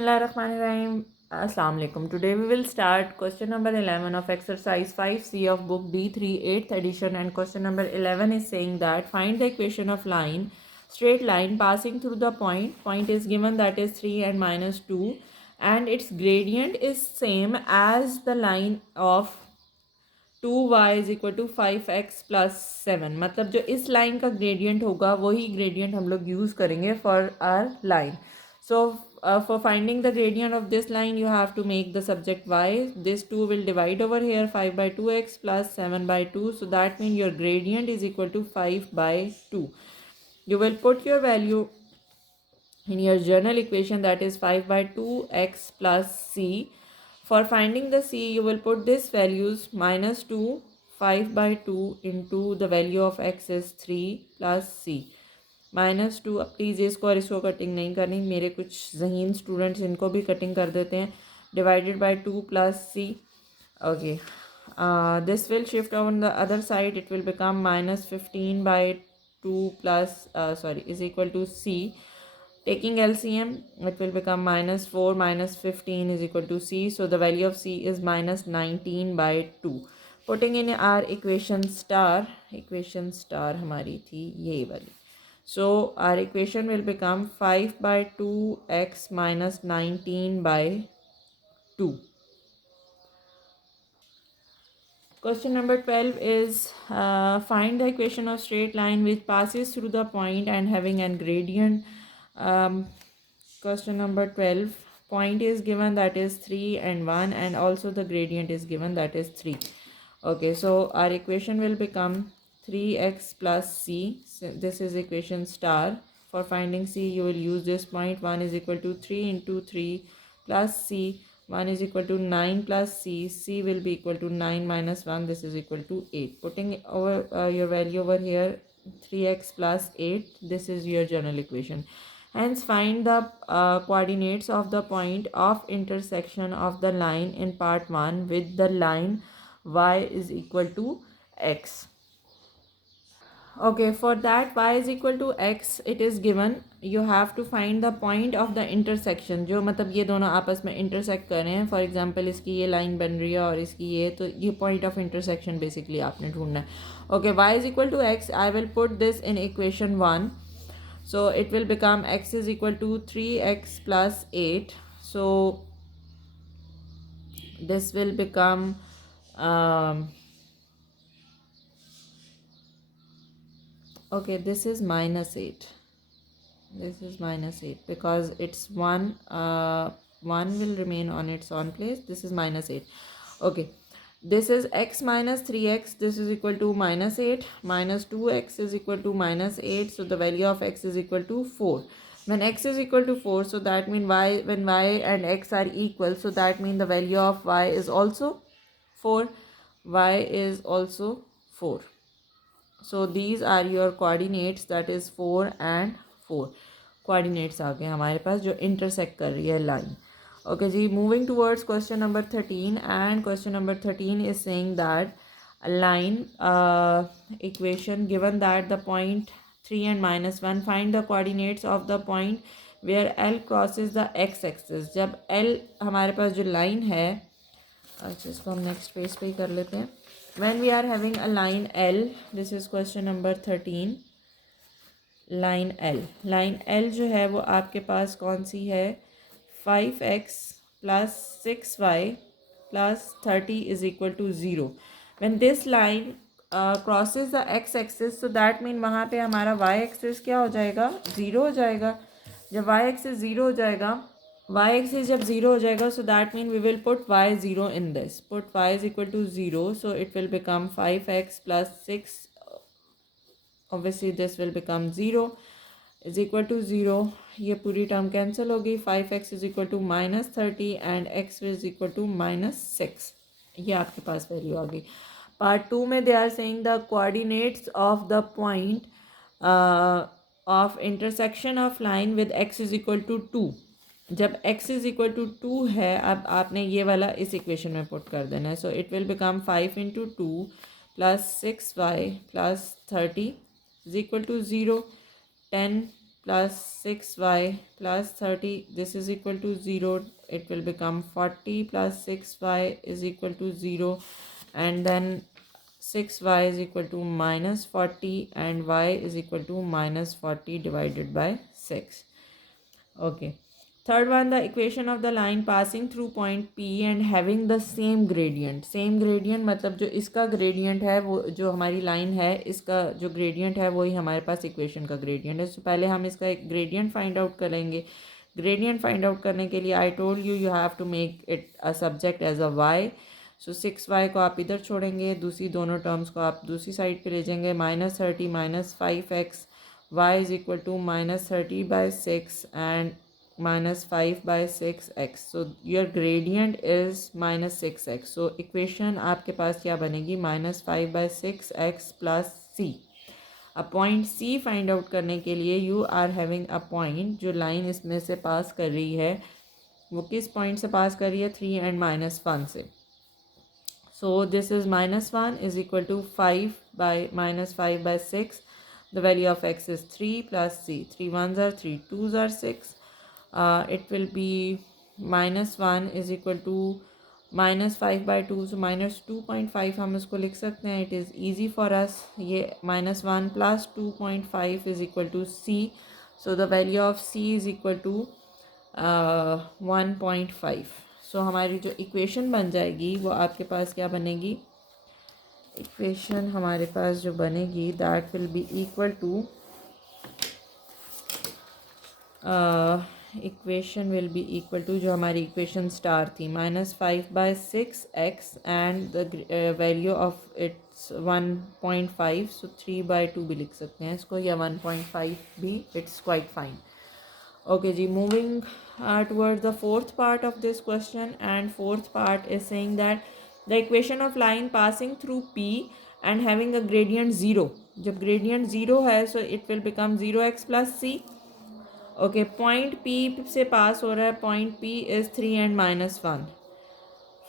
Bismillahirrahmanirrahim. Assalamu alaikum. Today we will start question number 11 of exercise 5C of book D3 8th edition, and question number 11 is saying that find the equation of line, straight line passing through the point is given, that is 3 and minus 2, and its gradient is same as the line of 2y is equal to 5x+7. मतलब जो इस line का gradient होगा वही gradient हम लोग use करेंगे for our line. So for finding the gradient of this line you have to make the subject y. This 2 will divide over here, 5 by 2x plus 7 by 2, so that means your gradient is equal to 5 by 2. You will put your value in your general equation, that is 5 by 2x plus c. For finding the c, you will put this values minus 2, 5 by 2 into the value of x is 3 plus c. Minus two. अब please इसको और इसको cutting नहीं करनी, मेरे कुछ ज़हीन students इनको भी कटिंग कर देते हैं. Divided by 2 plus C. Okay, this will shift on the other side, it will become minus 15 by 2 plus is equal to c. Taking LCM, it will become minus 4 minus 15 is equal to c. So the value of c is minus 19 by 2. Putting in our equation star हमारी थी ये वाली. So our equation will become 5 by 2x minus 19 by 2. Question number 12 is find the equation of straight line which passes through the point and having an gradient. Question number 12, point is given, that is 3 and 1, and also the gradient is given, that is 3. Okay, so our equation will become 3x plus c. So this is equation star. For finding c, you will use this point. 1 is equal to 3 into 3 plus c. 1 is equal to 9 plus c. c will be equal to 9 minus 1. This is equal to 8. Putting over your value over here, 3x plus 8. This is your general equation. Hence, find the coordinates of the point of intersection of the line in part 1 with the line y is equal to x. Okay, for that y is equal to x, it is given. You have to find the point of the intersection. जो मतलब ये दोनों आपस में intersect कर रहे हैं. For example, इसकी ये line बन रही है और इसकी ये, तो ये point of intersection basically आपने ढूंढना है. Okay, y is equal to x. I will put this in equation 1. So it will become x is equal to 3x plus 8. So this will become okay, this is minus 8. This is minus 8 because it's 1. 1 will remain on its own place. This is minus 8. Okay, this is x minus 3x. This is equal to minus 8. Minus 2x is equal to minus 8. So the value of x is equal to 4. When x is equal to 4, so that means y, when y and x are equal, so that means the value of y is also 4. Y is also 4. So these are your coordinates, that is 4 and 4. Coordinates आ गए हमारे पास जो intersect कर रही है line. Okay जी, moving towards question number 13, and question number 13 is saying that a line equation given that the point 3 and minus 1, find the coordinates of the point where L crosses the x axis. जब L हमारे पास जो line है, अच्छा इसको हम next page पे ही कर लेते हैं. When we are having a line L, this is question number 13. Line L जो है वो आपके पास कौन सी है? 5x plus 6y plus 30 is equal to 0. When this line crosses the x axis, so that mean वहाँ पे हमारा y axis क्या हो जाएगा? 0 हो जाएगा. जब y axis 0 हो जाएगा, y axis जब 0 हो जाएगा, so that mean we will put y 0 in this. Put y is equal to 0, so it will become 5x plus 6. Obviously this will become 0 is equal to 0. ये पूरी term cancel होगी. 5x is equal to minus 30 and x is equal to minus 6. ये आपके पास value आ गई. Part 2 में they are saying the coordinates of the point of intersection of line with x is equal to 2. जब x is equal to 2 है, अब आपने ये वाला इस इक्वेशन में पुट कर देना है. So it will become 5 into 2 plus 6y plus 30 is equal to 0. 10 plus 6y plus 30, this is equal to 0. It will become 40 plus 6y is equal to 0, and then 6y is equal to minus 40 and y is equal to minus 40 divided by 6. Okay. Third one, the equation of the line passing through point P and having the same gradient. Same gradient मतलब जो इसका gradient है वो जो हमारी line है इसका जो gradient है वही हमारे पास equation का gradient है. तो पहले हम इसका एक gradient find out करेंगे. Gradient find out करने के लिए I told you you have to make it a subject as a y. So 6y को आप इधर छोड़ेंगे, दूसरी दोनों टर्म्स को आप दूसरी साइड पे ले जाएंगे. -30 minus 5x, y is equal to -30 by 6 and minus 5 by 6x. So your gradient is -6x. So equation आपके पास क्या बनेगी? -5 by 6x plus c. अब पॉइंट सी फाइंड आउट करने के लिए you are having a point, जो line इसमें से पास कर रही है वो किस पॉइंट से पास कर रही है? 3 and -1 से. So this is -1 is equal to 5 by -5 by 6. The value of x is 3 plus c. 3 1s are 3, 2s are 6. It will be -1 is equal to -5 by 2. So -2.5 हम इसको लिख सकते हैं. It is easy for us. ये -1 plus 2.5 is equal to c. So the value of c is equal to 1.5. सो हमारी जो equation बन जाएगी वो आपके पास क्या बनेगी? इक्वेशन हमारे पास जो बनेगी that will be equal to equation will be equal to जो हमारी इक्वेशन स्टार थी -5 by 6x and the value of its 1.5. So 3 by 2 भी लिख सकते हैं इसको, या 1.5 भी, it's quite fine. Okay ji, moving towards the fourth part of this question, and fourth part is saying that the equation of line passing through P and having a gradient 0. जब gradient 0 है so it will become 0x plus c. Okay, point P से pass हो रहा है, point P is 3 and -1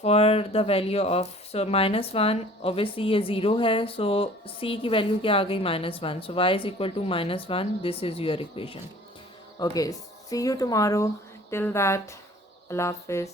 for the value of, so -1 obviously ये 0 है, so c की value क्या आ गई? -1. So y is equal to -1. This is your equation. Okay, see you tomorrow. Till that, Allah Hafiz.